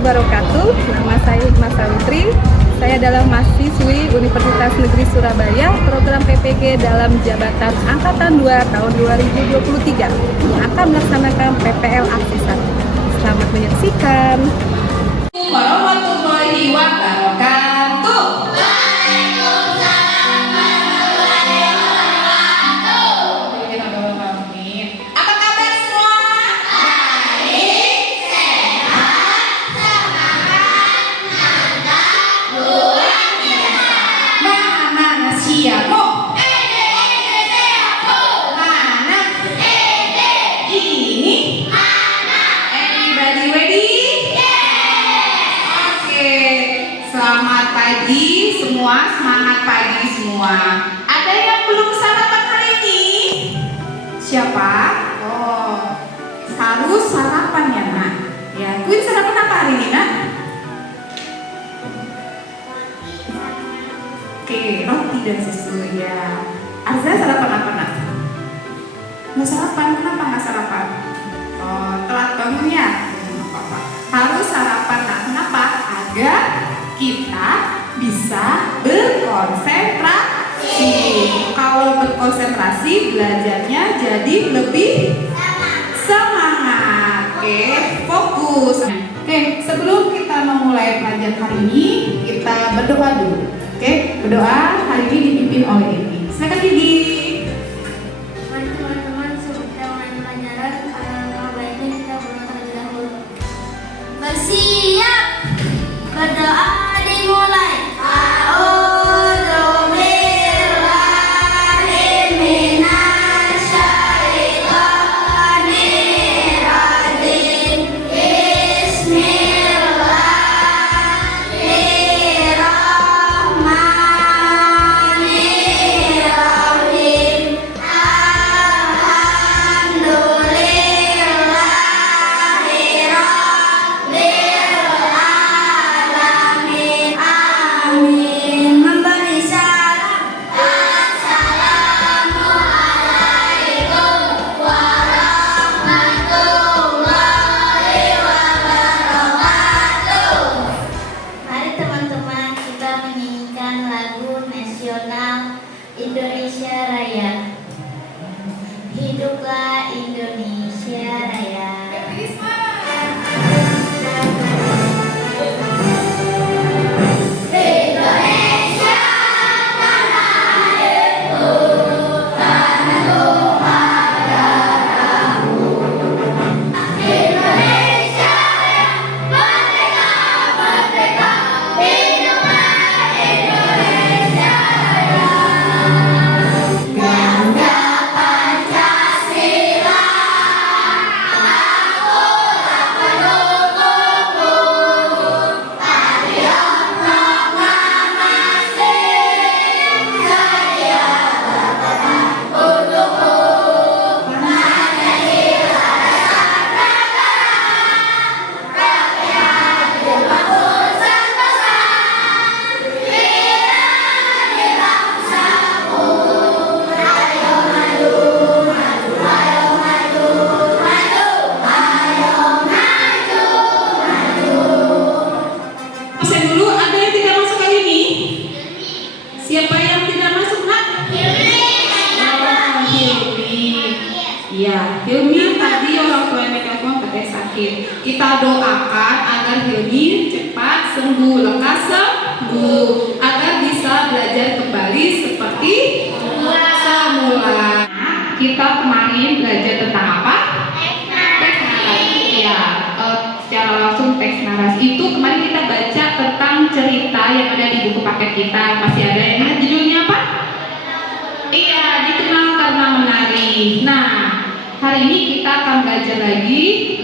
wabarakatuh. Nama saya Hikmah Sawitri. Saya adalah mahasiswi Universitas Negeri Surabaya, program PPG dalam jabatan Angkatan 2 tahun 2023 yang akan melaksanakan PPL Aksi 1. Selamat menyaksikan. Warahmatullahi wabarakatuh. Apa kabar semua? Baik, sehat, semangat, mantap, luar biasa. Mana siapa? Mana? Ini? Everybody ready? Oke, selamat pagi semua, semangat pagi semua. Ada yang belum sarapan hari ini? Siapa? Oh, harus sarapan ya nak. Ya, Queen sarapan apa hari ini nak? Oke, roti dan susu ya. Arza sarapan apa nak? Nggak sarapan, kenapa nggak sarapan? Oh, telat bangun ya? Nggak apa-apa. Harus sarapan nak. Kenapa? Agar kita bisa berkonsentrasi. Kalau berkonsentrasi belajarnya jadi lebih semangat. Oke, fokus. Oke, sebelum kita memulai pelajaran hari ini, kita berdoa dulu. Oke, berdoa hari ini dipimpin oleh Ibi. Silakan Ibi. Mari teman-teman, sebelum kita mulai pelajaran, alangkah baiknya kita berdoa terlebih dahulu. Bersiap, berdoa dimulai. A'udzu billahi minasyaitonir rajim. Bismillahirrahmanirrahim. Alhamdulillahirabbil alamin. Amin. Memberi salam. Assalamualaikum warahmatullahi wabarakatuh. Mari teman-teman kita menyanyikan lagu nasional Indonesia Raya. Hiduplah Indonesia Raya. Indonesia tanah airku, tanah tumpah darahku. Indonesia yang merdeka, merdeka. Hiduplah Indonesia Raya. Bangga Pancasila, aku tak pendukungmu. Patriot proklamasi, saya berpegang untukmu. Pancasila dasar negara, rakyat dimaksud sentosa. Kita di bangsaku, ayo maju, maju, ayo maju, maju, ayo maju, maju. Absen dulu, ada yang tidak masuk hari ini? Siapa yang tidak masuk nak? Oh, Hilmi. Iya, Hilmi tadi orang tuanya telepon katanya sakit. Kita doakan agar Hilmi cepat sembuh, lekas sembuh, agar bisa belajar kembali seperti semula. Kita kemarin belajar tentang apa? Teks narasi. Ya, secara langsung teks narasi itu kemarin kita baca tentang cerita yang ada di buku paket kita. Masih ada yang ingat judulnya apa? Iya, dikenal karena menari. Nah, hari ini kita akan belajar lagi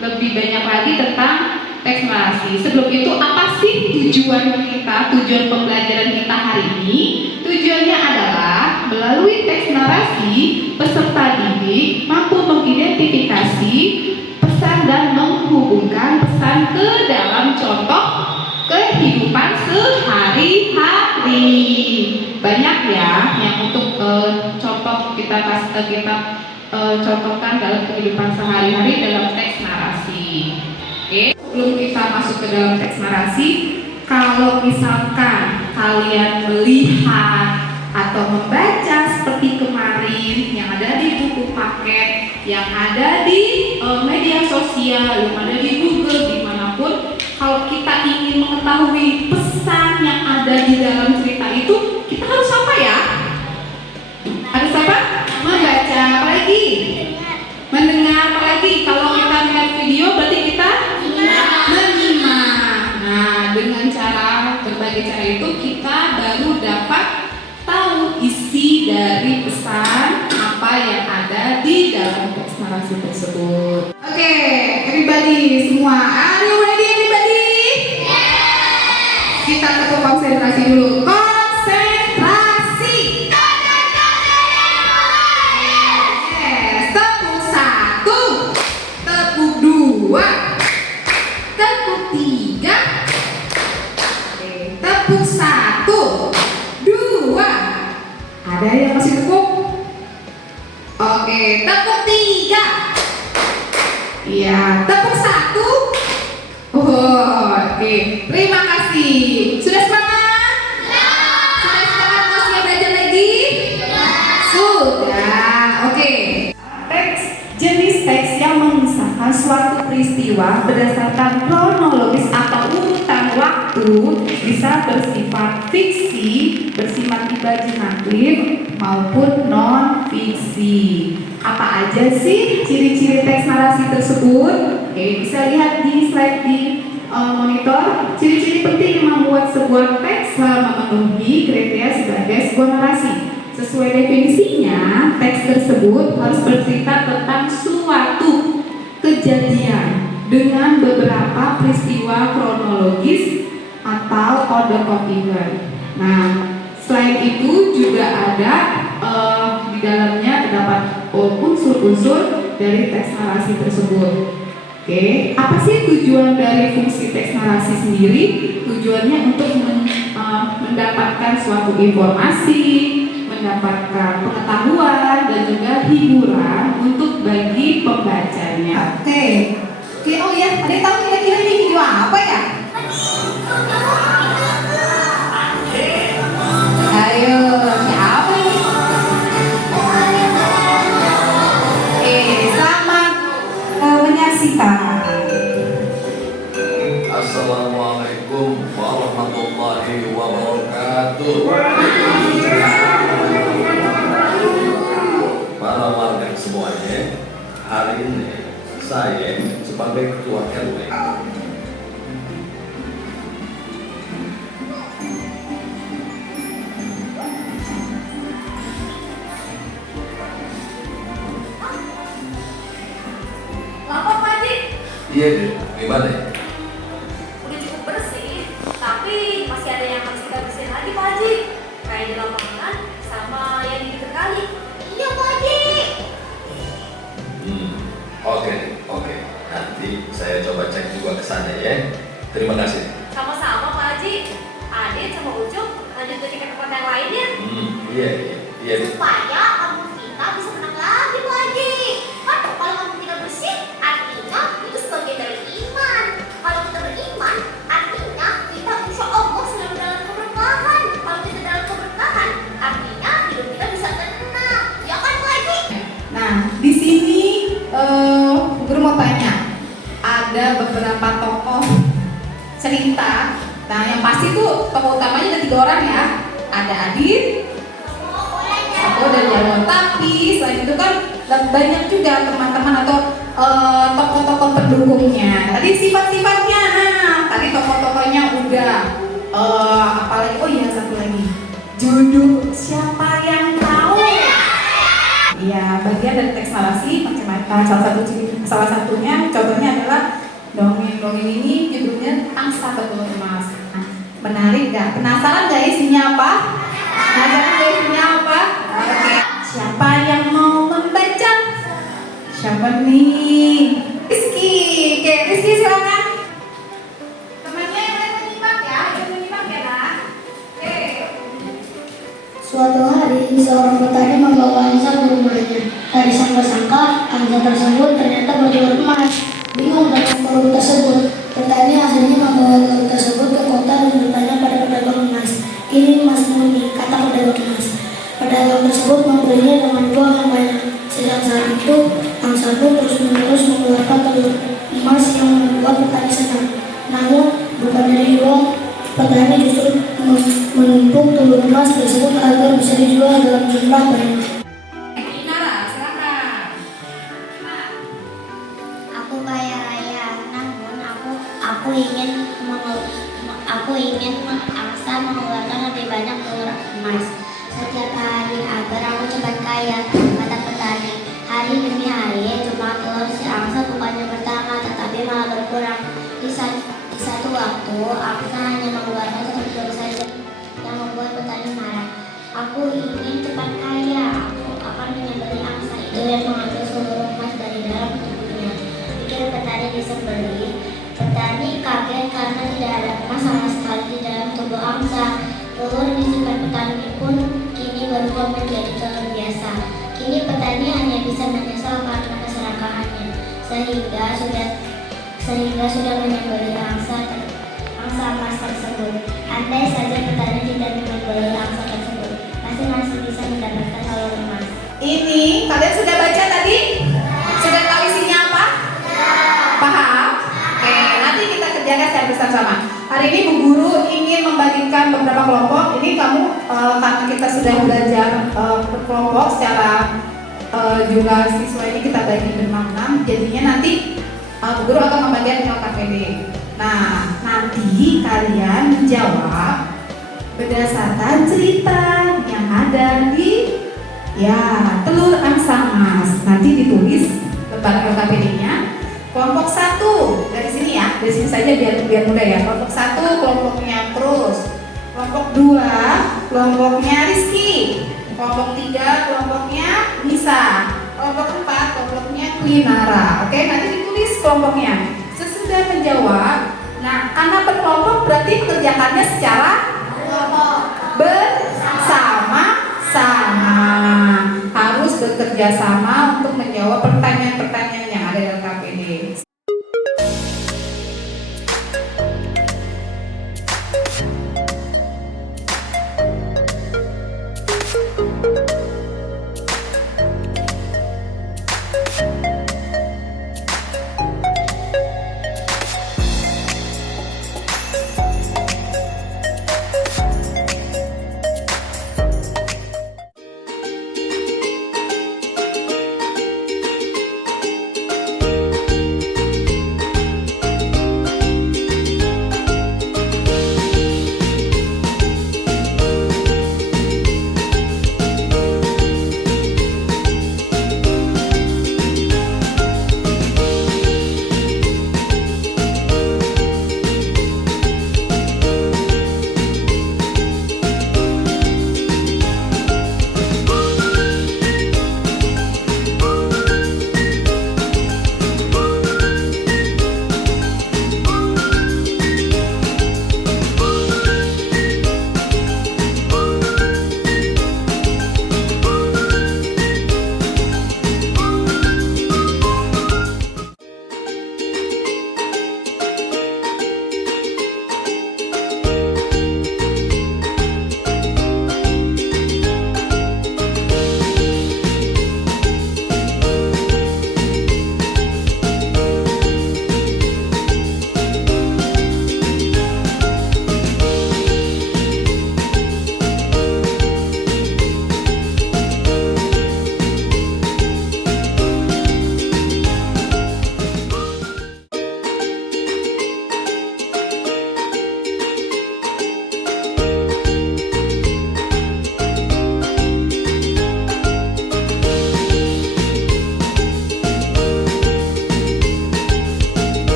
lebih banyak lagi tentang teks narasi. Sebelum itu, apa sih tujuan pembelajaran kita hari ini? Tujuannya adalah melalui teks narasi, peserta didik mampu mengidentifikasi pesan dan menghubungkan pesan ke dalam contoh kehidupan sehari-hari. Banyak ya yang untuk contoh kita contohkan dalam kehidupan sehari-hari dalam teks narasi. Oke, sebelum kita masuk ke dalam teks narasi, kalau misalkan kalian melihat atau membaca seperti kemarin yang ada di buku paket, yang ada di media sosial, yang ada di Google, dimanapun, kalau kita ingin mengetahui pesan yang ada di dalam cerita itu, kita harus apa ya? Harus apa? Membaca, apalagi? Mendengar, apalagi? Kalau kita lihat video berarti kita menyimak. Nah, dengan berbagai cara itu kita baru dapat tahu isi dari pesan apa yang ada di dalam teks narasi tersebut. Oke, everybody semua, are you ready everybody? Kita tetap konsentrasi dulu. Konsentrasi. Tepuk 1, tepuk 2, tepuk 3. Tepuk 1, 2. Ada yang masih tepuk? Oke, tepuk 3. Iya, tepuk 1. Oke, terima kasih. Sudah semangat? Sudah semangat mau siap belajar lagi? Sudah. Oke. Jenis teks yang mengisahkan suatu peristiwa berdasarkan kronologis atau urutan waktu bisa bersifat fiksi, bersifat imajinatif maupun non fiksi. Apa aja sih ciri-ciri teks narasi tersebut? Oke, bisa lihat di slide di monitor. Ciri-ciri penting yang membuat sebuah teks memenuhi kriteria sebagai sebuah narasi. Sesuai definisinya, teks tersebut harus bercerita tentang suatu kejadian dengan beberapa peristiwa kronologis atau order of event. Nah, selain itu juga ada di dalamnya terdapat unsur-unsur dari teks narasi tersebut. Oke, apa sih tujuan dari fungsi teks narasi sendiri? Tujuannya untuk mendapatkan suatu informasi, mendapatkan pengetahuan dan juga hiburan untuk bagi pembacanya. Oke, oh ya, ada yang tahu kira-kira ini video apa ya? Ayo, siapa ini? Selamat menyaksikan. Assalamualaikum warahmatullahi wabarakatuh. Para warga semuanya, hari ini saya sebagai ketua RW Lapor Pak Haji. iya deh, gimana ya? Udah cukup bersih, tapi masih ada yang harus kita bersihin lagi Pak Haji. Kayak di lapangan sama yang di dekat kali. Iya Pak Haji. Oke. Nanti saya coba cek juga ke sana ya. Terima kasih. Sama-sama Pak Haji. Adit sama Ucup lanjut ke tempat yang lainnya. Iya. Supaya kampung kita bisa menang lagi Pak Haji. Kan kalau kampung kita bersih, artinya itu sebagian dari iman. Kalau kita beriman, artinya kita insya Allah sedang dalam keberkahan. Kalau kita dalam keberkahan, artinya hidup kita bisa tenang. Ya kan Pak Haji? Nah, di sini guru mau tanya, ada beberapa tokoh cerita. Nah, yang pasti tuh tokoh utamanya ada 3 orang ya. Ada Adit, Sapo dan Jarwo. Tapi selain itu kan banyak juga teman-teman atau tokoh-tokoh pendukungnya. Tadi sifat-sifatnya, tadi tokoh-tokohnya udah. Apalagi, oh iya satu lagi, judul siapa yang tahu? Iya, bagian dari teks narasi macam-macam. Salah satunya contohnya adalah dongeng ini judulnya Angsa Betul Emas. Menarik gak? Penasaran gak isinya apa? Penasaran gak isinya apa? Oke. Siapa yang mau membaca? Siapa nih? Rizky. Oke, Rizky silakan. Temannya yang menyimak ya, nak. Oke. Suatu hari, seorang petani membawa Angsa ke rumahnya. Dari sangka-sangka, Angsa tersebut ternyata bertelur emas. Bingung dengan telur tersebut, Surabaya. Inara, silakan. Aku kaya raya, namun aku ingin mengaksa mengeluarkan lebih banyak telur emas setiap hari agar aku cepat kaya, kata petani. Hari demi hari, jumlah telur si angsa bukannya bertambah tetapi malah berkurang. Di satu waktu, angsa hanya mengeluarkan satu telur saja yang membuat petani marah. Aku ingin cepat kaya, aku akan menyembelih angsa itu dan mengambil seluruh emas dari dalam tubuhnya, pikir petani disembelih. Petani kaget karena tidak ada emas sama sekali di dalam tubuh angsa. Telur disimpan petani pun kini berubah menjadi telur biasa. Kini petani hanya bisa menyesal karena keserakahannya, sehingga sudah menyembelih angsa emas tersebut. Andai saja petani tidak menyembelih angsa tersebut, pasti masih bisa mendapatkan telur emas. Ini kalian sudah baca tadi? Sudah tahu isinya apa? Paham? Oke, nanti kita kerjakan secara bersama-sama. Hari ini Bu Guru ingin membagikan beberapa kelompok. Ini kamu karena kita sudah belajar berkelompok secara jumlah siswa ini kita bagi ber-6, jadinya nanti Bu Guru akan membagikan LKPD. Nah, nanti kalian menjawab berdasarkan cerita yang ada di telur angsa emas. Nanti ditulis lembar LKPD-nya. Kelompok 1 dari sini ya, dari sini saja biar mudah ya. Kelompok 1 kelompoknya Cruz. Kelompok 2 kelompoknya Rizky. Kelompok 3 kelompoknya Nisa. Kelompok 4 kelompoknya Quinara. Oke, nanti ditulis kelompoknya. Sesudah menjawab, nah karena berkelompok berarti mengerjakannya secara bersama-sama. Harus bekerja sama untuk menjawab pertanyaan-pertanyaan yang ada dalam KPD.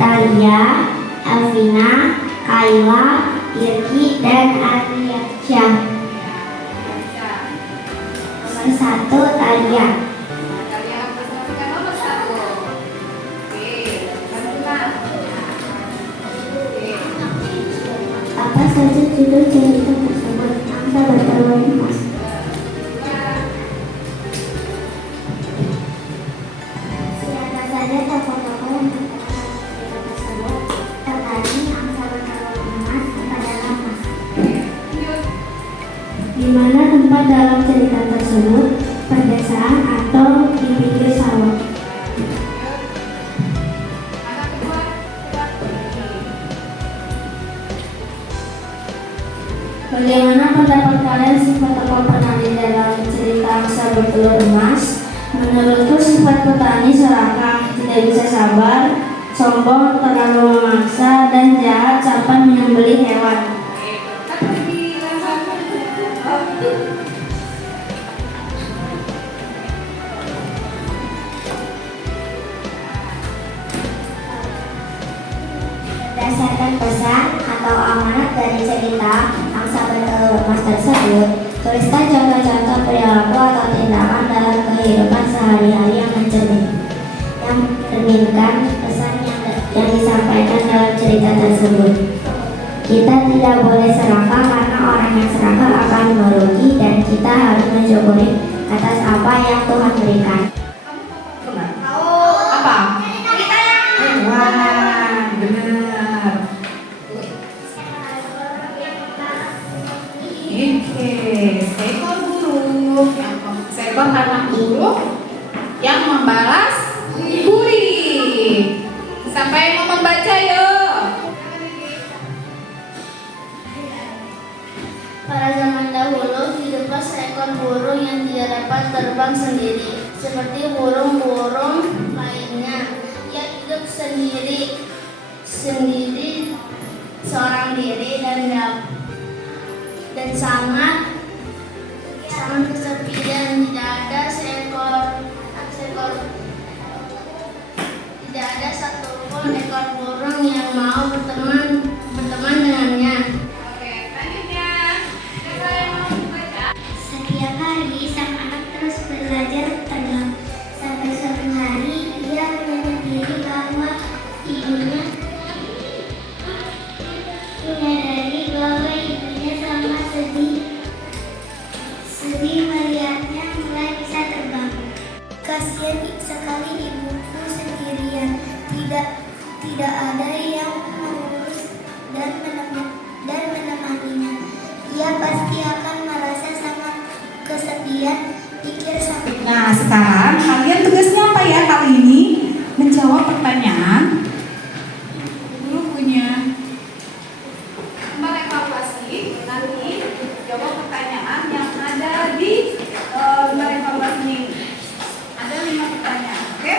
Talia, Elvina, Kayla, Irki, dan Aryasyah. Nomor 1 Talia. Kalian perhatikan nomor 1. Oke, lanjutkan. Oke. Apa saja judul cerita tersebut? Angsa bertelur emas. Siapa saja tokoh-tokoh yang dikatakan cerita tersebut? Petani, angsa bertelur emas, adalah emas. Di mana tempat dalam cerita tersebut? Pedesaan atau di pinggir sawah? Anak kedua, coba. Bagaimana pendapat kalian sifat tokoh petani dalam cerita angsa bertelur emas? Menurutku sifat petani serakah, tidak bisa sabar, sombong, terlalu memaksa, dan jahat sampai menyembelih hewan. Kan lebih lama. Berdasarkan pesan atau amanat dari cerita angsa bertelur emas tersebut, tuliskan contoh-contoh perilaku atau tindakan dalam kehidupan sehari-hari yang mencerminkan pesan yang disampaikan dalam cerita tersebut. Kita tidak boleh serakah karena orang yang serakah akan merugi, dan kita harus mensyukuri atas apa yang Tuhan berikan. Apa? Wah, benar. Oke, seekor burung, seekor anak burung yang membalas budi. Sampai mau membaca yuk. Pada zaman dahulu, hiduplah seekor burung yang tidak dapat terbang sendiri, seperti burung-burung lainnya. Ia hidup sendiri, seorang diri dan sangat kesepian. Tidak ada satupun ekor burung yang mau berteman dengannya. Oke, selanjutnya. Siapa yang mau membaca? Setiap hari sang anak terus belajar terbang. Sampai suatu hari ia menyadari bahwa ibunya sangat sedih melihatnya mulai bisa terbang. Kasihan sekali ibuku sendirian, tidak ada yang mengurus dan menemaninya. Ia pasti akan merasa sangat kesepian, pikir sampai. Nah, sekarang kalian tugasnya apa ya kali ini? Menjawab pertanyaan guru punya. Evaluasi nanti jawab pertanyaan yang ada di lembar evaluasi ini. Ada 5 pertanyaan, oke?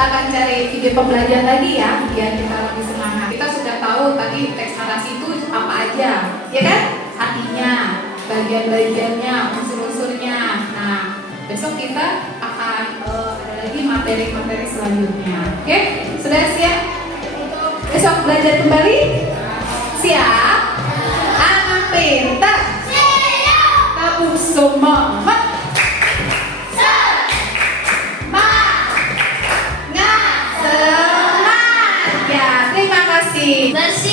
akan cari video pembelajaran lagi ya, biar kita lebih semangat. Kita sudah tahu tadi teks narasi itu apa aja, ya kan? Artinya, bagian-bagiannya, unsur-unsurnya. Nah, besok kita akan ada lagi materi-materi selanjutnya. Oke, sudah siap untuk besok belajar kembali? Siap? Anak pintar. Tepuk semangat. Semangat. Ya, terima kasih. Bersih.